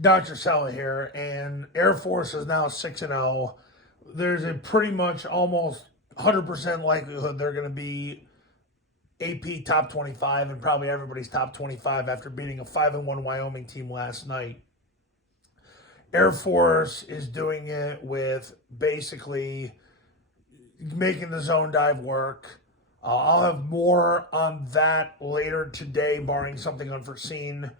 Dr. Sella here, and Air Force is now 6-0. There's a pretty much almost 100% likelihood they're going to be AP top 25 and probably everybody's top 25 after beating a 5-1 Wyoming team last night. Air Force is doing it with basically making the zone dive work. I'll have more on that later today, barring something unforeseen.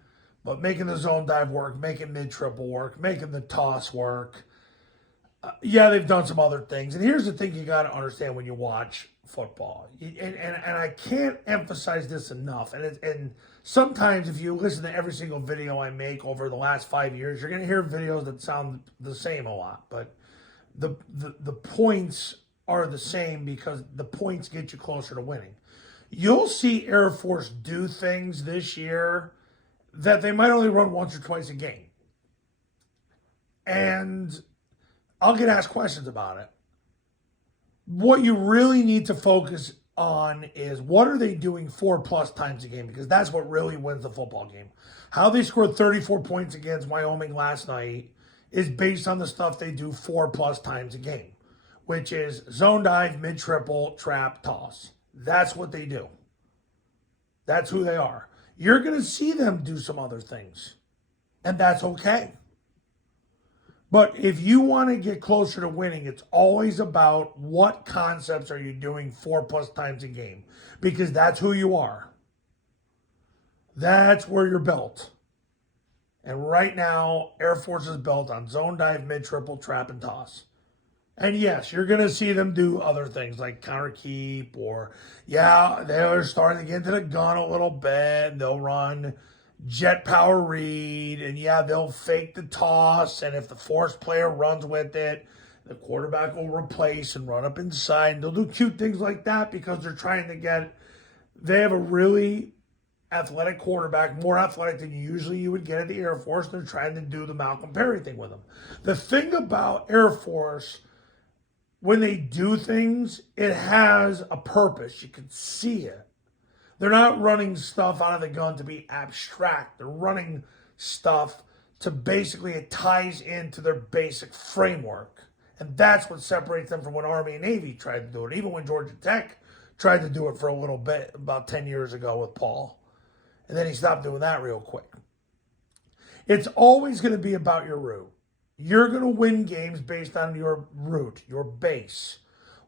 But making the zone dive work, making mid-triple work, making the toss work. Yeah, they've done some other things. And here's the thing you got to understand when you watch football. And I can't emphasize this enough. And sometimes if you listen to every single video I make over the last 5 years, you're going to hear videos that sound the same a lot. But the points are the same because the points get you closer to winning. You'll see Air Force do things this year that they might only run once or twice a game. And I'll get asked questions about it. What you really need to focus on is what are they doing 4+ times a game, because that's what really wins the football game. How they scored 34 points against Wyoming last night is based on the stuff they do 4+ times a game, which is zone dive, mid-triple, trap, toss. That's what they do. That's who they are. You're going to see them do some other things, and that's okay. But if you want to get closer to winning, it's always about what concepts are you doing 4+ times a game, because that's who you are. That's where you're built. And right now, Air Force is built on zone dive, mid-triple, trap, and toss. And yes, you're going to see them do other things like counter keep, or, yeah, they're starting to get into the gun a little bit. They'll run jet power read, and yeah, they'll fake the toss. And if the force player runs with it, the quarterback will replace and run up inside. And they'll do cute things like that because they're trying to they have a really athletic quarterback, more athletic than you would get at the Air Force. They're trying to do the Malcolm Perry thing with him. The thing about Air Force, when they do things, it has a purpose. You can see it. They're not running stuff out of the gun to be abstract. They're running stuff to basically, it ties into their basic framework. And that's what separates them from when Army and Navy tried to do it. Even when Georgia Tech tried to do it for a little bit, about 10 years ago with Paul. And then he stopped doing that real quick. It's always going to be about your route. You're going to win games based on your route, your base.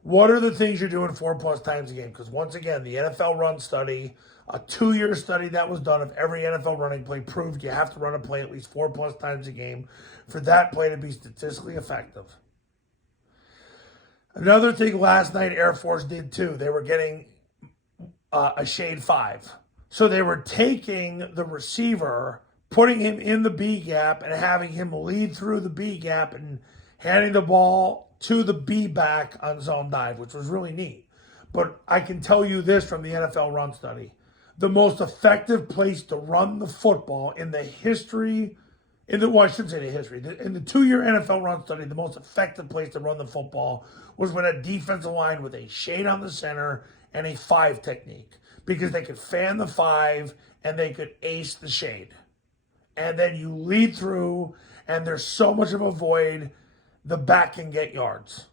What are the things you're doing 4+ times a game? Because once again, the NFL run study, a 2-year study that was done of every NFL running play, proved you have to run a play at least 4+ times a game for that play to be statistically effective. Another thing last night Air Force did too, they were getting a shade 5. So they were taking the receiver, putting him in the B gap and having him lead through the B gap and handing the ball to the B back on zone dive, which was really neat. But I can tell you this from the NFL run study. The most effective place to run the football in the history, in the 2-year NFL run study, the most effective place to run the football was with a defensive line with a shade on the center and a 5 technique, because they could fan the 5 and they could ace the shade. And then you lead through, and there's so much of a void, the back can get yards.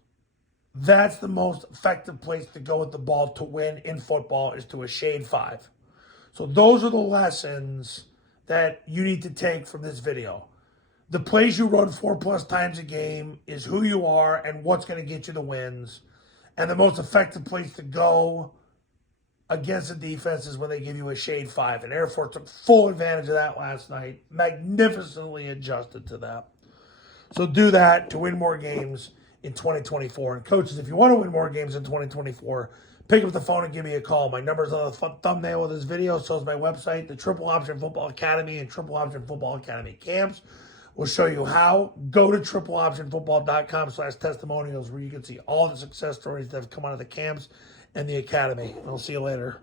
That's the most effective place to go with the ball to win in football, is to a shade 5. So those are the lessons that you need to take from this video. The plays you run 4+ times a game is who you are and what's going to get you the wins. And the most effective place to go against the defense is when they give you a shade 5. And Air Force took full advantage of that last night. Magnificently adjusted to that. So do that to win more games in 2024. And coaches, if you want to win more games in 2024, pick up the phone and give me a call. My number's on the thumbnail of this video. So is my website, the Triple Option Football Academy and Triple Option Football Academy camps. We'll show you how. Go to tripleoptionfootball.com/testimonials, where you can see all the success stories that have come out of the camps and the academy. I'll see you later.